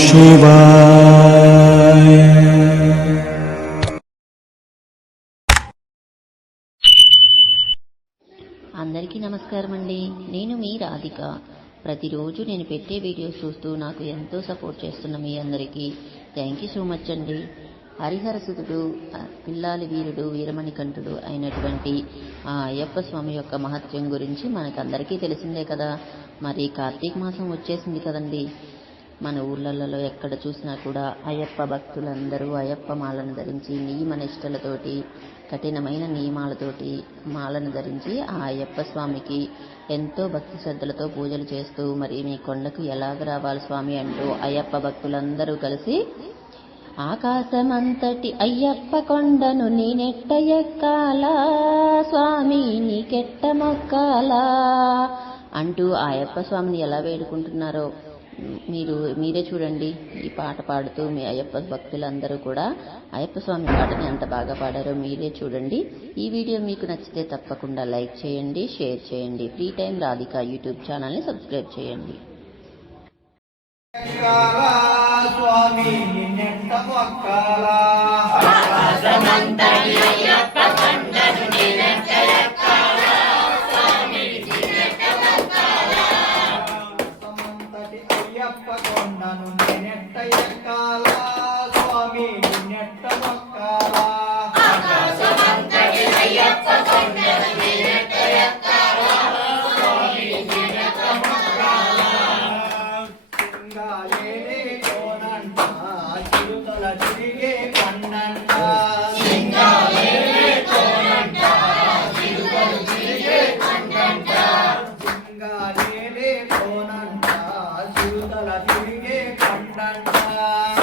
శివాయ. అందరికీ నమస్కారం అండి నేను మీ రాధిక. ప్రతిరోజు నేను పెట్టే వీడియోస్ చూస్తూ నాకు ఎంతో సపోర్ట్ చేస్తున్న మీ అందరికీ థ్యాంక్ యూ సో మచ్ అండి. హరిహరసుతుడు పిల్లాలి వీరుడు వీరమణికంఠుడు అయినటువంటి ఆ అయ్యప్ప స్వామి యొక్క మహత్యం గురించి మనకందరికీ తెలిసిందే కదా. మరి కార్తీక మాసం వచ్చేసింది కదండి. మన ఊర్లలో ఎక్కడ చూసినా కూడా అయ్యప్ప భక్తులందరూ అయ్యప్ప మాలను ధరించి నియమ నిష్టలతోటి కఠినమైన నియమాలతోటి మాలను ధరించి ఆ అయ్యప్ప స్వామికి ఎంతో భక్తి శ్రద్ధలతో పూజలు చేస్తూ మరి మీ కొండకు ఎలాగ రావాలి స్వామి అంటూ అయ్యప్ప భక్తులందరూ కలిసి ఆకాశమంతటి అయ్యప్ప కొండను నేనెట్ట ఎక్కాలా స్వామి నీకెట్ట మొక్కాలా అంటూ ఆ అయ్యప్ప స్వామిని ఎలా వేడుకుంటున్నారో మీరు మీరే చూడండి. ఈ పాట పాడుతూ మీ అయ్యప్ప భక్తులందరూ కూడా అయ్యప్ప స్వామి పాటని ఎంత బాగా పాడారో మీరే చూడండి. ఈ వీడియో మీకు నచ్చితే తప్పకుండా లైక్ చేయండి షేర్ చేయండి. ఫ్రీ టైం రాధిక యూట్యూబ్ ఛానల్ని సబ్స్క్రైబ్ చేయండి. స్వామి కొండను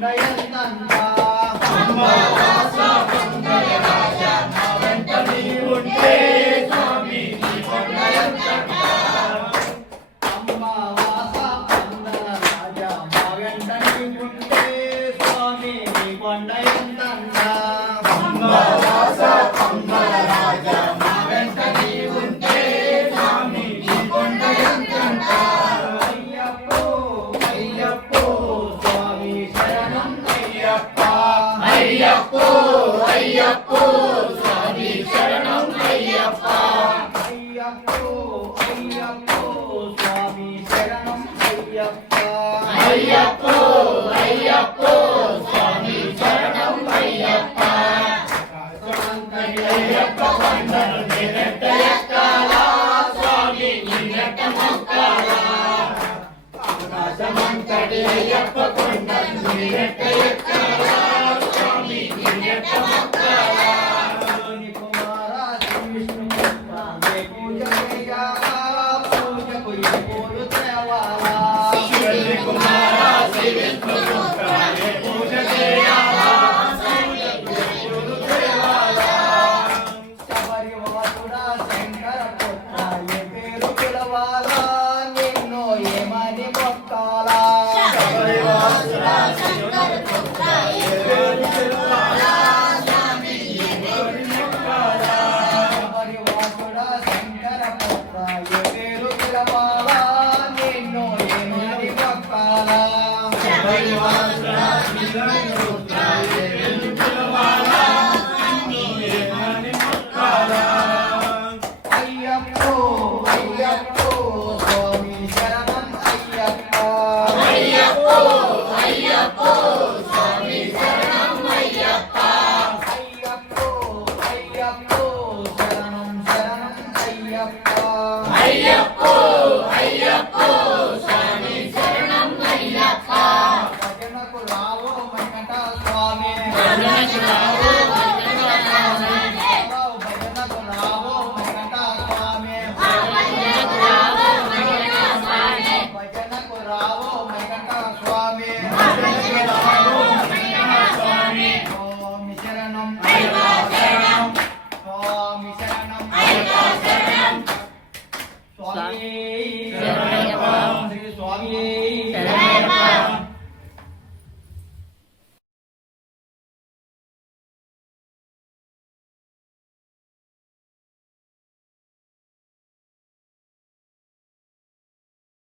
నీ కొండ అయ్యప్పో స్వామి శరణం అయ్యప్ప అయ్యప్పో అయ్యప్పో స్వామి శరణం అయ్యప్ప అయ్యప్పో అయ్యప్పో స్వామి శరణం అయ్యప్ప అయ్యప్ప శివుని కుమార శ్రీ 딱 걸라.